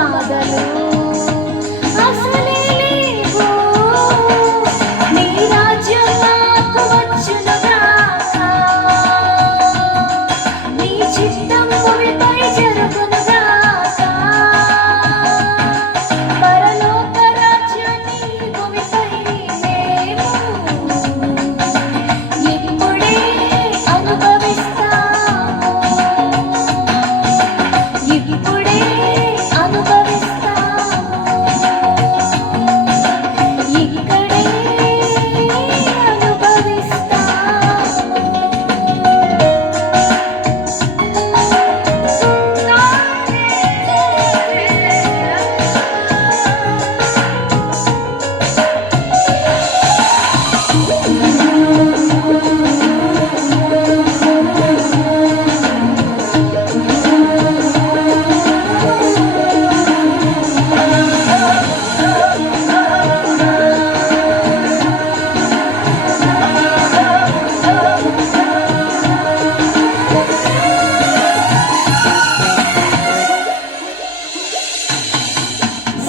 బాధలు అసలే లేవు. నీ రాజ్యం నాకు వచ్చునుగాక, నీ చిత్తం భూమిపై జరుగునుగాక. పరలోక రాజ్యాన్ని భూమిపై మేము ఇప్పుడే అనుభవిస్తాము, ఇప్పుడే అనుభవిస్తాము, ఇక్కడే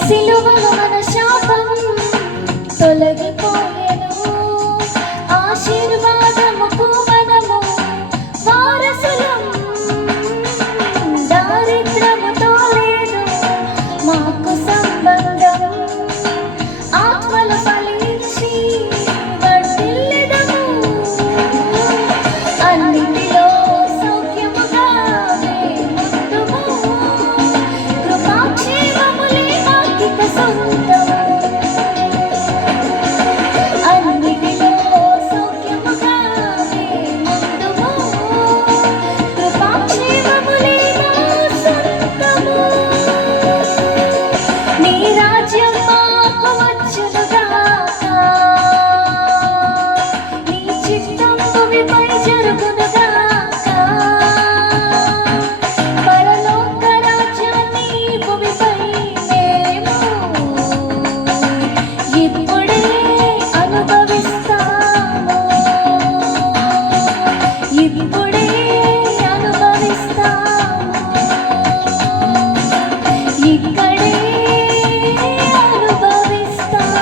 సిలువలో మన శాపం తొలగిపోయెను, ఆశీర్వాదముకు మనము వారసులం. దారిద్రముతో లేదు మాకు సంబంధం, ఆత్మల ఫలించి వర్ధిల్లెదము. అన్నిటిలో సౌఖ్యముగా మేముందుము, కృపాక్షేమములే మాకిక సొంతము. అన్నిటిలో సౌఖ్యముగా మేముందుము, కృపాక్షేమములే మా సొంతము. నీ రాజ్యం మాకు వచ్చునుగాక, నీ చిత్తం భూమిపై జరుగునుగాక. పరలోక రాజ్యాన్ని భూమిపై మేము ఇప్పుడే అనుభవిస్తాము, ఇప్పుడే అనుభవిస్తాము, ఇక్కడే అనుభవిస్తాము.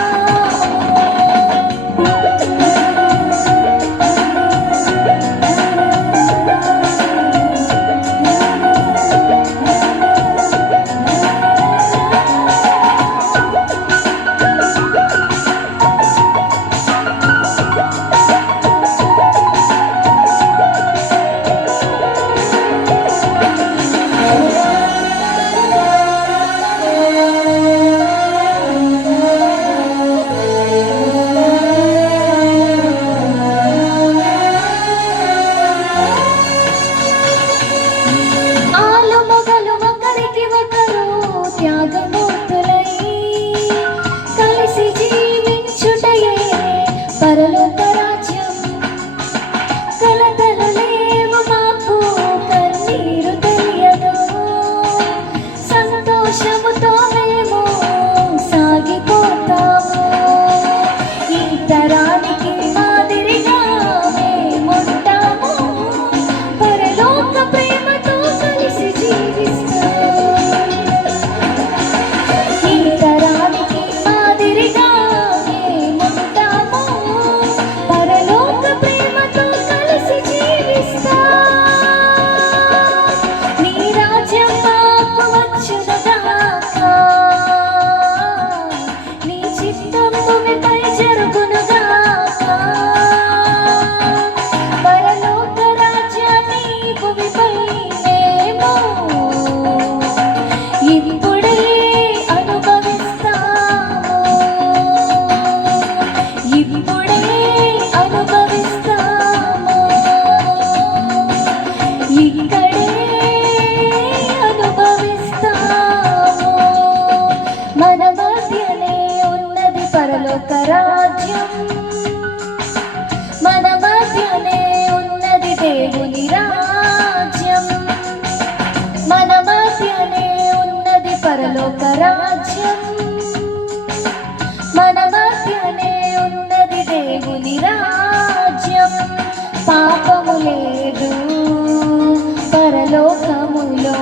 ఆలు మొగలు ఒకరికి ఒకరు త్యాగమూర్తులై కలిసి జీవించుటయే పరలోక రాజ్యం. కలతలు లేవు మాకు, కన్నీరు తెలియదు, సంతోషముతో మేము సాగిపోతాము. ఈ తరానికి మాదిరిగా మేముంటాము, పరలోక ప్రేమతో కలిసి జీవిస్తాం. ఈ తరానికి మాదిరిగా మేముంటాము, పరలోక ప్రేమతో కలిసి జీవిస్తాం. నీ రాజ్యం మాకు వచ్చునుగాక, నీ చిత్తం భూమిపై జరుగునుగాక. పరలోక రాజ్యాన్ని భూమిపై మేము ఇప్పుడే అనుభవిస్తాము, ఇప్పుడే అనుభవిస్తాము, ఇక్కడే అనుభవిస్తాము. మన మధ్యనే ఉన్నది పరలోక రాజ్యం, మన మధ్యనే ఉన్నది దేవుని రాజ్యం, మన మధ్యనే ఉన్నది పరలోక రాజ్యం, మన మధ్యనే ఉన్నది దేవుని రాజ్యం. పాపము లేదు పరలోకములో,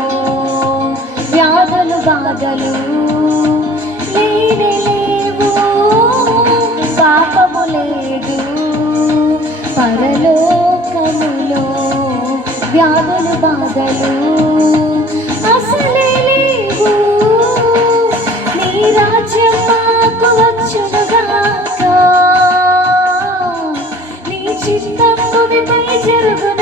వ్యాధులు బాధలు బాధలు లేనే లేవు, పాపము లేదు. పరలోకములో వ్యాధులు బాధలు అసలే లేవు. నీ రాజ్యం మాకు వచ్చునుగాక, నీ చిత్తం భూమిపై జరుగును.